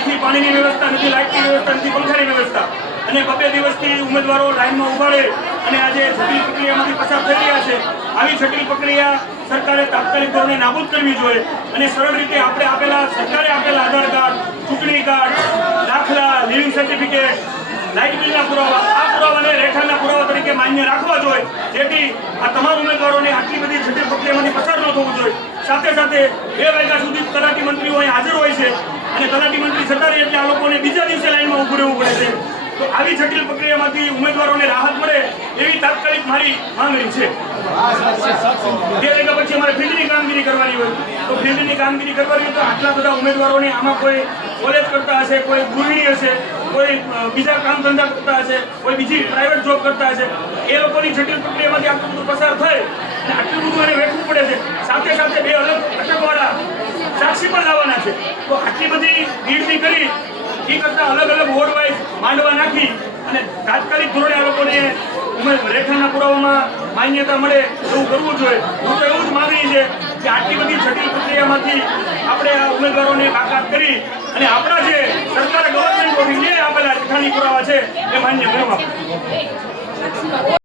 નથી પાણીની વ્યવસ્થા, નથી લાઇટની વ્યવસ્થા, નથી પંખાની વ્યવસ્થા, અને 2 દિવસથી ઉમેદવારો લાઇનમાં ઉભા રહે અને આજે જટિલ પ્રક્રિયામાંથી પસાર થઈ રહ્યા છે. આવી જટિલ પ્રક્રિયા સરકારે તાત્કાલિક ધોરણે નાબૂદ કરવી જોઈએ અને સરળ રીતે સરકારે આપેલા આધાર કાર્ડ, ચૂંટણી કાર્ડ, દાખલા, લિવિંગ સર્ટિફિકેટ, લાઇટ બિલના પુરાવા, આ પુરાવાને રહેઠાણના પુરાવા તરીકે માન્ય રાખવા જોઈએ, જેથી આ તમામ ઉમેદવારોને આટલી બધી જટિલ પ્રક્રિયામાંથી પસાર ન થવું જોઈએ. સાથે સાથે 2 વાગ્યા સુધી તલાટી મંત્રીઓ અહીં હાજર હોય છે અને તલાટી મંત્રી જતા રહે એટલે આ લોકોને બીજા દિવસે લાઇનમાં ઊભું રહેવું પડે છે. તો આવી જટિલ પ્રક્રિયામાંથી ઉમેદવારોને રાહત મળે એવી તાત્કાલિક મારી માંગણી છે. 2 વાગ્યા પછી અમારે ફિલ્ડની કામગીરી કરવાની હોય, તો ફિલ્ડની કામગીરી કરવાની હોય તો આટલા બધા ઉમેદવારોને આમાં કોઈ કોલેજ કરતા હશે, કોઈ ગૃહિણી હશે, કોઈ બીજા કામ ધંધા કરતા હશે, કોઈ બીજી પ્રાઇવેટ જોબ કરતા હશે, એ લોકોની જટિલ પ્રક્રિયામાંથી આટલું બધું પસાર થાય અને આટલું બધું એને વેઠવું પડે છે. સાથે સાથે 2 અલગ અટકવાળા સાક્ષી પણ લાવવાના છે. તો આટલી બધી ભીડની કરી એ કરતાં અલગ વોર્ડ વાઇઝ માંડવા નાખી અને તાત્કાલિક ધોરણે આ લોકોને રહેઠાણના પુરાવામાં માન્યતા મળે એવું કરવું જોઈએ. હું તો એવું જ માંગણી છે કે આટલી બધી જટિલ પ્રક્રિયામાંથી આપણે આ ઉમેદવારોને બાકાત કરી અને આપણા જે સરકારે ગવર્મેન્ટ ઓફ ઇન્ડિયાએ આપેલા રહેઠાણી પુરાવા છે એ માન્ય કરવા.